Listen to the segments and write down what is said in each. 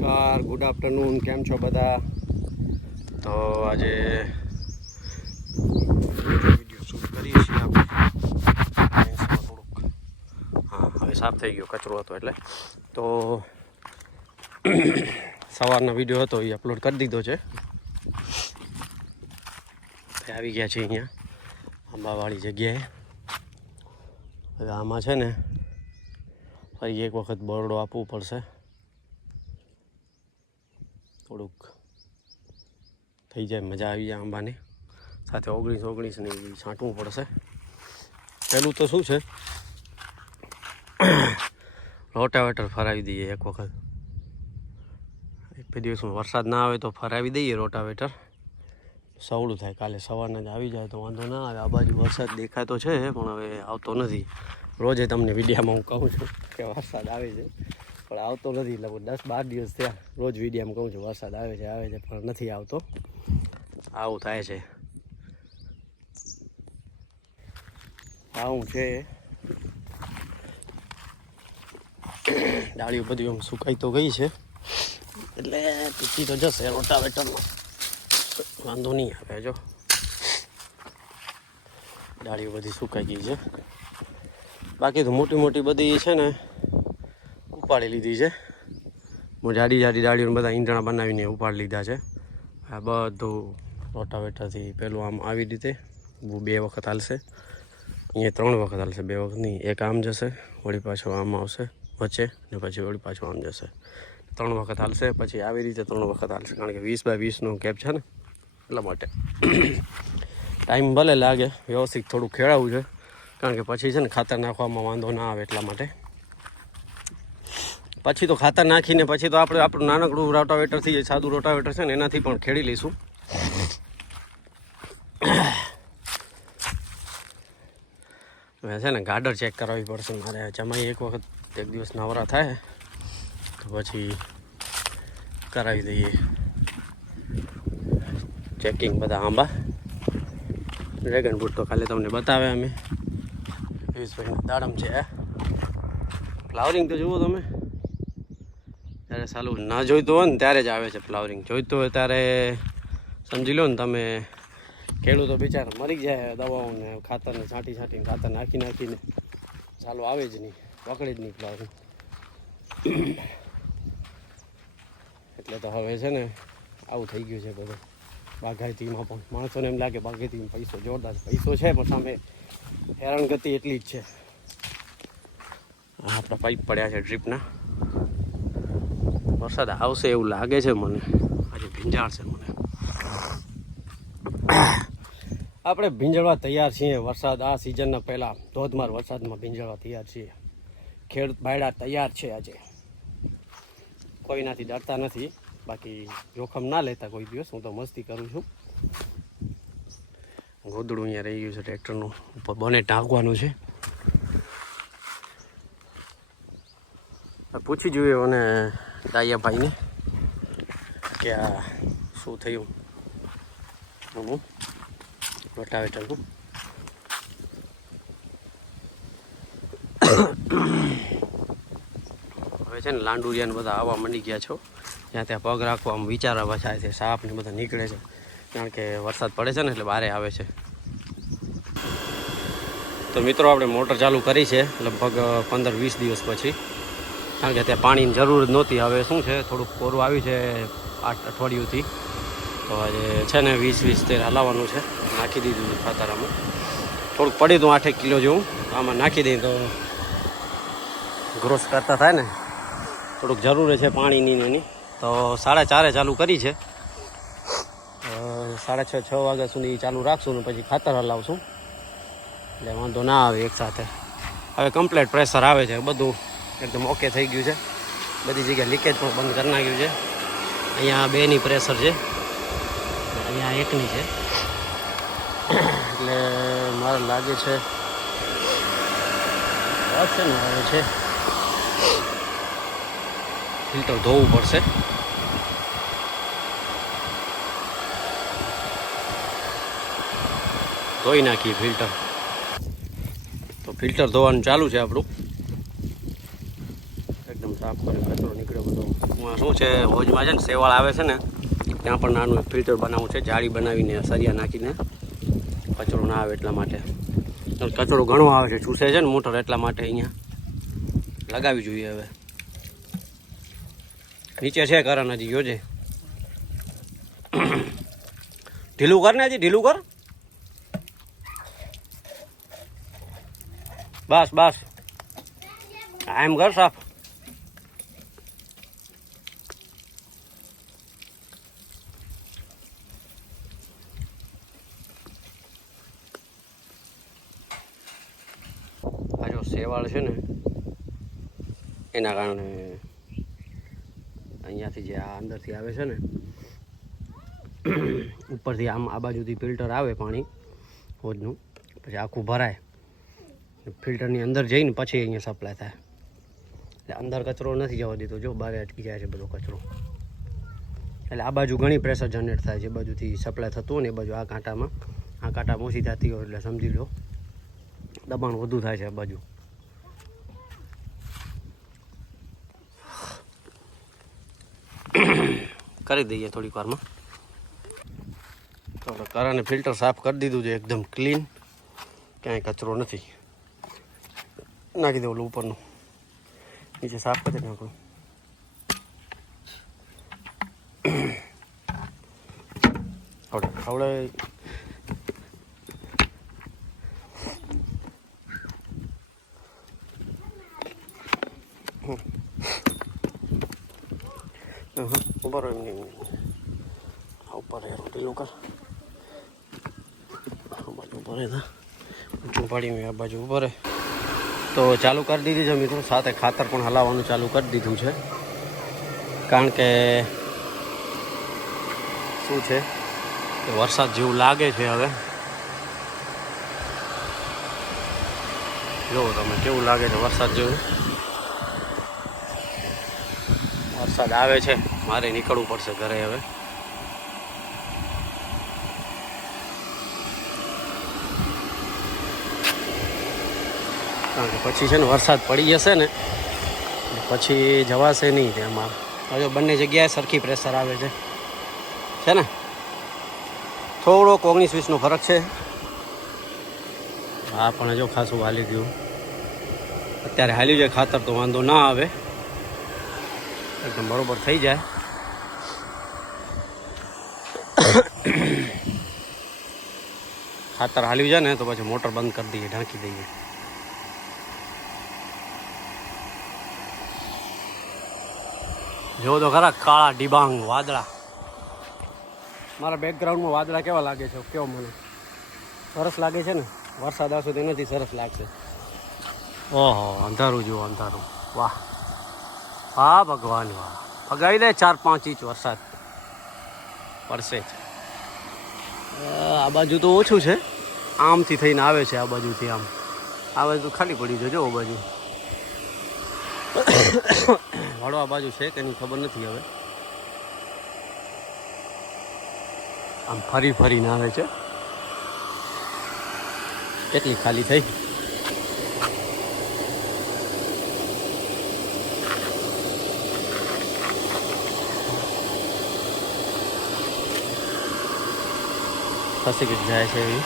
નમસ્કાર, good afternoon. કેમ છો બધા? તો આજે વિડીયો શૂટ કરીએ છીએ આપણે. થોડુંક હવે સાફ થઈ ગયો, કચરો હતો એટલે. તો સવારનો વિડીયો હતો એ અપલોડ કરી દીધો છે. આવી ગયા છે અહીંયા આંબાવાળી જગ્યાએ. હવે આમાં છે ને ફરી એક વખત બોરડો આપવું પડશે. થોડુંક થઈ જાય, મજા આવી જાય આંબાની. સાથે 19-19 ને છાંટવું પડશે. પહેલું તો શું છે, રોટાવેટર ફરાવી દઈએ એક વખત. એક બે દિવસમાં વરસાદ ના આવે તો ફરાવી દઈએ રોટાવેટર, સવળું થાય. કાલે સવારના જ આવી જાય તો વાંધો ના આવે. આ બાજુ વરસાદ દેખાતો છે પણ હવે આવતો નથી. રોજે તમને વિડીયામાં હું કહું છું કે વરસાદ આવે છે પણ આવતો નથી. લગભગ 10-12 દિવસ થયા રોજ વિડીયામાં કહું છું વરસાદ આવે છે પણ નથી આવતો. આવું થાય છે. આવું છે. ડાળીઓ બધી આમ સુકાઈ તો ગઈ છે એટલે પીછી તો જશે રોટાવેટરમાં, વાંધો નહીં આવે. જો ડાળીઓ બધી સુકાઈ ગઈ છે. બાકી તો મોટી મોટી બધી છે ને ઉપાડી લીધી છે. જાડી ડાળીઓને બધા ઈંધણા બનાવીને ઉપાડી લીધા છે. આ બધું રોટાવેટરથી પેલું આમ આવી રીતે 2 વખત હાલશે. અહીંયા 3 વખત હાલશે, 2 વખત નહીં. એક આમ જશે, વળી પાછો આમ આવશે વચ્ચે, ને પછી વળી પાછું આમ જશે. 3 વખત હાલશે. પછી આવી રીતે 3 વખત હાલશે, કારણ કે 20x20નો ગેપ છે ને, એટલા માટે. ટાઈમ ભલે લાગે, વ્યવસ્થિત થોડું ખેડાવવું છે, કારણ કે પછી છે ને ખાતર નાખવામાં વાંધો ના આવે એટલા માટે. પછી તો ખાતર નાખીને પછી તો આપણે આપણું નાનકડું રોટાવેટરથી જે સાદું રોટાવેટર છે ને એનાથી પણ ખેડી લઈશું. હવે છે ને ગાર્ડર ચેક કરાવવી પડશે મારે. જમાઈ એક વખત એક દિવસ નવરા થાય તો પછી કરાવી દઈએ ચેકિંગ બધા આંબા. ડ્રેગન ફ્રૂટ તો ખાલી તમને બતાવે અમે. પિયુષભાઈના દાડમ છે. ફ્લાવરિંગ તો જુઓ તમે, ત્યારે સાલું ના જોઈતું હોય ને ત્યારે જ આવે છે ફ્લાવરિંગ. જોઈતું હોય ત્યારે સમજી લો ને તમે, ખેડૂતો બિચારા મરી જાય દવાઓને ખાતરને છાંટીને ખાતર નાખીને ચાલુ આવે જ નહીં, પકડે જ નહીં ફ્લાવરિંગ. એટલે તો હવે છે ને આવું થઈ ગયું છે બધું. બાગાયતીમાં પણ માણસોને એમ લાગે બાગાયતીમાં પૈસો જોરદાર પૈસો છે, પણ સામે હેરાનગતિ એટલી જ છે. આપણા પાઇપ પડ્યા છે ડ્રીપના. વરસાદ આવશે એવું લાગે છે મને. આજે ભીંજાળ છે મને. આપણે ભીંજળવા તૈયાર છીએ. વરસાદ આ સિઝનના પહેલાં ધોધમાર વરસાદમાં ભીંજળવા તૈયાર છીએ. ખેડૂત બાયડા તૈયાર છે આજે. કોઈનાથી ડરતા નથી. બાકી જોખમ ના લેતા કોઈ દિવસ. હું તો મસ્તી કરું છું. ગોદડું અહીંયા રહી ગયું છે ટ્રેક્ટરનું, ઉપર બને ટાંકવાનું છે. પૂછી જોઈએ અને ડાયાભાઈને કે આ શું થયું રોટાવેટરનું. હવે છે ને લાંડુરિયાને બધા આવવા માંડી ગયા છો. જ્યાં ત્યાં પગ રાખવામાં વિચારવા થાય છે. સાપ ને બધા નીકળે છે, કારણ કે વરસાદ પડે છે ને એટલે બારે આવે છે. તો મિત્રો આપણે મોટર ચાલુ કરી છે લગભગ 15-20 દિવસ પછી, કારણ કે ત્યાં પાણીની જરૂર જ નહોતી. હવે શું છે, થોડુંક કોરું આવ્યું છે 8 અઠવાડિયુંથી. તો આજે છે ને 20-20 હલાવવાનું છે. નાખી દીધું ખાતર આમાં. થોડુંક પડ્યું હતું 8 કિલો જેવું. આમાં નાખી દઈએ તો ગ્રોથ કરતા થાય ને. થોડુંક જરૂર છે પાણીની એની. તો 4:30 ચાલુ કરી છે. 6:30-6 વાગ્યા સુધી ચાલુ રાખશું ને પછી ખાતર હલાવશું, એટલે વાંધો ના આવે એકસાથે. હવે કમ્પ્લેટ પ્રેશર આવે છે, બધું એકદમ ઓકે થઈ ગયું છે. બધી જગ્યાએ લીકેજ પણ બંધ કરી નાખ્યું છે. અહીંયા 2ની પ્રેશર છે, અહીંયા 1ની છે. એટલે મારે લાગે છે ને હવે છે ફિલ્ટર ધોવું પડશે. ધોઈ નાખીએ ફિલ્ટર. તો ફિલ્ટર ધોવાનું ચાલુ છે આપણું. એકદમ સારું. સાફ કરે, કચરો નીકળે બધો. શું છે હોજમાં છે ને સેવાળ આવે છે ને ત્યાં પણ નાનું ફિલ્ટર બનાવવું છે, જાળી બનાવીને સરિયા નાખીને કચરો ના આવે એટલા માટે. કચરો ઘણો આવે છે, ચૂસે છે ને મોટર, એટલા માટે અહીંયા લગાવી જોઈએ. હવે નીચે છે કરણ હજી, જોજે ઢીલું કર ને, હજી ઢીલું કર. બસ બસ એમ કર સાફ. આ જો સેવાળ છે ને એના કારણે અહીંયાથી જે આ અંદરથી આવે છે ને ઉપરથી આમ આ બાજુથી ફિલ્ટર આવે પાણી હોજનું, પછી આખું ભરાય, ફિલ્ટરની અંદર જઈને પછી અહીંયા સપ્લાય થાય. એટલે અંદર કચરો નથી જવા દીધો, જો બહાર અટકી જાય છે બધો કચરો. એટલે આ બાજુ ઘણી પ્રેશર જનરેટ થાય, જે બાજુથી સપ્લાય થતું હોય ને એ બાજુ આ કાંટા ઓછી થતી હોય એટલે સમજી લો દબાણ વધુ થાય છે આ બાજુ. કરી દઈએ થોડીક વારમાં. તો કરાને ફિલ્ટર સાફ કરી દીધું છે એકદમ ક્લીન, ક્યાંય કચરો નથી. નાખી દઉં ઉપરનું, નીચે સાફ કરી નાખું. આવડે ઉપર એમ ઉપર ઢીલું કર, આ બાજુ ઉપર ઊંચું પાડીને આ બાજુ ઉપર. તો ચાલુ કરી દીધી છે મિત્રો, સાથે ખાતર પણ હલાવવાનું ચાલુ કરી દીધું છે. કારણ કે શું છે કે વરસાદ જેવું લાગે છે. હવે જુઓ તમે કેવું લાગે છે વરસાદ જેવું. વરસાદ આવે છે, મારે નીકળવું પડશે ઘરે હવે. કારણ કે પછી છે ને વરસાદ પડી જશે ને પછી જવાશે નહીં તેમાં. હજુ બંને જગ્યાએ સરખી પ્રેશર આવે છે ને, થોડોક 19-20નો ફરક છે. હા પણ જો ખાસું હાલી ગયું. અત્યારે હાલ્યું જાય ખાતર તો વાંધો ના આવે, એકદમ બરોબર થઈ જાય. ખાતર હાલ્યું જાય ને તો પછી મોટર બંધ કરી દઈએ, ઢાંકી દઈએ. જો તો ખરા કાળા ડિબાંગ વાદળા. મારા બેકગ્રાઉન્ડમાં વાદળા કેવા લાગે છે કેવો? મને સરસ લાગે છે ને. વરસાદ આવશે તો એનાથી સરસ લાગશે. ઓહો અંધારું જુઓ, અંધારું. વાહ હા ભગવાન વાહ. ફગાવી દે 4-5 ઇંચ વરસાદ પડશે જ. આ બાજુ તો ઓછું છે, આમથી થઈને આવે છે. આ બાજુથી આમ આ બાજુ તો ખાલી પડી છે. જો આ બાજુ વળવા બાજુ છે કે નહીં ખબર નથી. હવે આમ ફરી ફરીને આવે છે. કેટલી ખાલી થઈ. ખસી જ જાય છે એવી.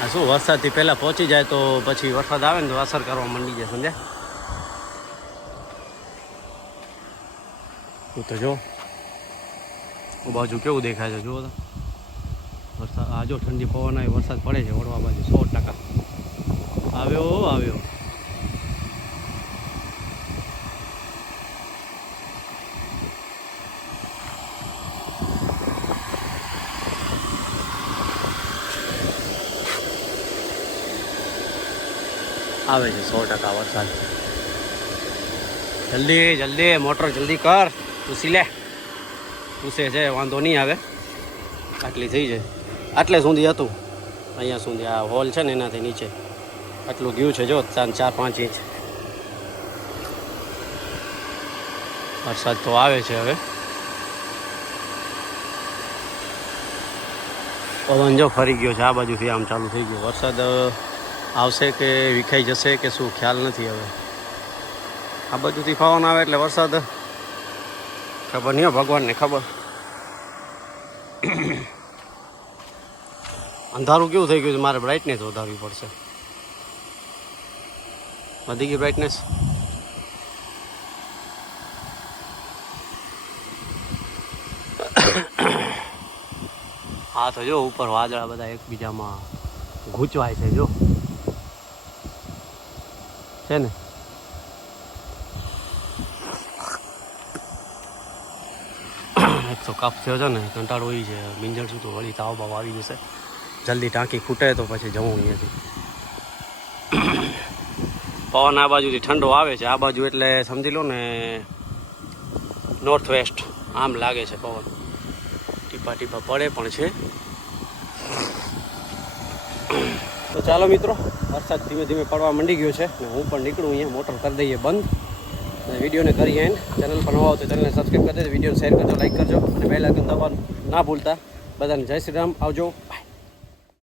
આ શું વરસાદથી પહેલાં પહોંચી જાય તો પછી વરસાદ આવે ને તો અસર કરવા માંડી જાય, સમજ્યા? હું તો જો બાજુ કેવું દેખાય છે, જુઓ તો વરસાદ. આ જો ઠંડી પવન આવે, વરસાદ પડે છે વડવા બાજુ 100% આવ્યો. આવે છે 100% વરસાદ. જલ્દી મોટર જલ્દી કર, પૂછી લે. પૂછે છે વાંધો નહીં આવે. આટલી થઈ જાય, આટલે સુધી હતું. અહીંયા સુધી આ હોલ છે ને એનાથી નીચે આટલું ગયું છે. જો 4-5 ઇંચ વરસાદ તો આવે છે. હવે પવન જો ફરી ગયો છે, આ બાજુથી આમ ચાલુ થઈ ગયો વરસાદ. આવશે કે વિખાઈ જશે કે શું ખ્યાલ નથી હવે. આ બાજુથી પવન આવે એટલે વરસાદ ખબર નહીં, ભગવાનને ખબર. અંધારું કેવું થઈ ગયું છે, મારે બ્રાઇટનેસ વધારવી પડશે. વધી ગઈ બ્રાઇટનેસ. હા તો જો ઉપર વાદળા બધા એકબીજામાં ગૂંચવાય છે, જો છે ને. એક તો કફ થયો છે ને, કંટાળો એ છે. બિંજણ શું તો વળી તાવ બાવ આવી જશે. જલ્દી ટાંકી ખૂટે તો પછી જવું અહીંયાથી. પવન આ બાજુથી ઠંડો આવે છે, આ બાજુ એટલે સમજી લો ને નોર્થ વેસ્ટ આમ લાગે છે પવન. ટીપા ટીપા પડે પણ છે. તો ચાલો મિત્રો, વરસાદ ધીમે ધીમે પડવા માંડી ગયો છે ને હું પણ નીકળું. અહીંયા મોટર કરી દઈએ બંધ અને વિડીયોને કરીએ એન્ડ. ચેનલ પર નવા હોય તો ચેનલને સબસ્ક્રાઈબ કરી દેજો, વિડીયોને શેર કરજો, લાઈક કરજો અને બેલ આઇકન દબાવવાનું ના ભૂલતા. બધાને જય શ્રી રામ, આવજો, બાય.